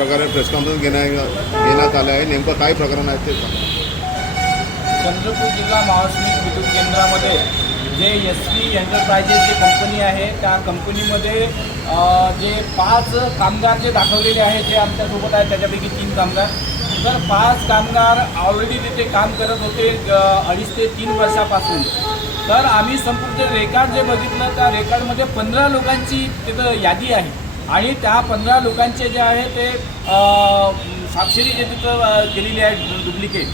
प्रकारे press conference घेण्यात आलं आहे, नेमकं काय प्रकरण आहे ते सांगा. चंद्रपूर जिल्हा महाश्रमिक विद्युत केंद्रामध्ये जे SV एंटरप्राइजेस जी कंपनी आहे त्या कंपनीमध्ये जे 5 कामगार जे दाखवलेले आहेत जे आमच्यासोबत आहेत त्याच्यापैकी 3 कामगार, तर 5 कामगार ऑलरेडी तिथे काम करत होते 2.5 ते 3 वर्षापासून. तर आम्ही संपूर्ण रेकॉर्ड जे बघितलं त्या रेकॉर्डमध्ये 15 लोकांची तिथं यादी आहे आणि त्या 15 लोकांचे जे आहे ते स्वाक्षरी जे तिथं केलेली आहे डुप्लिकेट,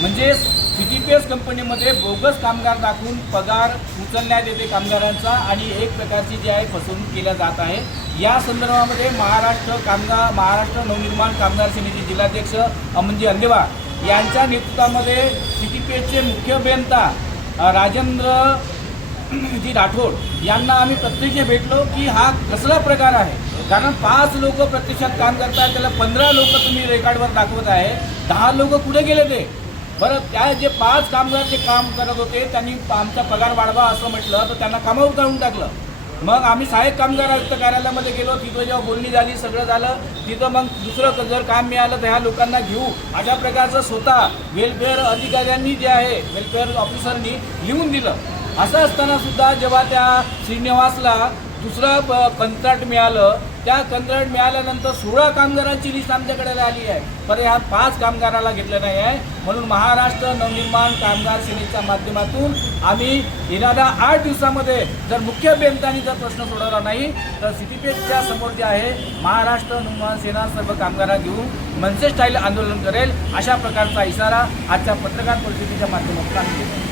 म्हणजे CTPS कंपनीमध्ये बोगस कामगार दाखवून पगार उचलण्यात येते कामगारांचा आणि एक प्रकारची जी आहे फसवणूक केल्या जात आहे. या संदर्भामध्ये महाराष्ट्र नवनिर्माण कामगार सेनेचे जिल्हाध्यक्ष अमनजी अंदेवार यांच्या नेतृत्वामध्ये CTPSचे मुख्य अभियंता राजेंद्र जी राठोड यांना आम्ही प्रत्यक्ष भेटलो की हा कसला प्रकार आहे, कारण 5 लोक प्रत्यक्षात काम करतात, त्याला 15 लोक तुम्ही रेकॉर्डवर दाखवत आहे, 10 लोक कुठे गेले ते बरं. त्या जे 5 कामगार जे काम करत होते त्यांनी आमचा पगार वाढवा असं म्हटलं तर त्यांना कामावर काढून टाकलं. मग आम्ही सहाय्यक कामगार आयुक्त कार्यालयामध्ये गेलो, तिथं जेव्हा बोलणी झाली सगळं झालं, तिथं मग दुसरं जर काम मिळालं तर ह्या लोकांना घेऊ अशा प्रकारचं स्वतः वेलफेअर अधिकाऱ्यांनी जे आहे वेलफेअर ऑफिसरनी लिहून दिलं. असं असताना सुद्धा जेव्हा त्या श्रीनिवासला दुसरं कंत्राट मिळालं, त्या कंत्राट मिळाल्यानंतर 16 कामगारांची लिस्ट आमच्याकडे आली आहे, पण ह्या 5 कामगाराला घेतलं नाही आहे. म्हणून महाराष्ट्र नवनिर्माण कामगार सेनेच्या माध्यमातून आम्ही येणाऱ्या 8 दिवसामध्ये जर मुख्य अभियंत्यांनी जर प्रश्न सोडवला नाही तर CTPSच्या समोर जे आहे महाराष्ट्र नवनिर्माण सेना सर्व कामगारांना घेऊन मनसे स्टाईल आंदोलन करेल, अशा प्रकारचा इशारा आजच्या पत्रकार परिषदेच्या माध्यमातून आम्ही देतो.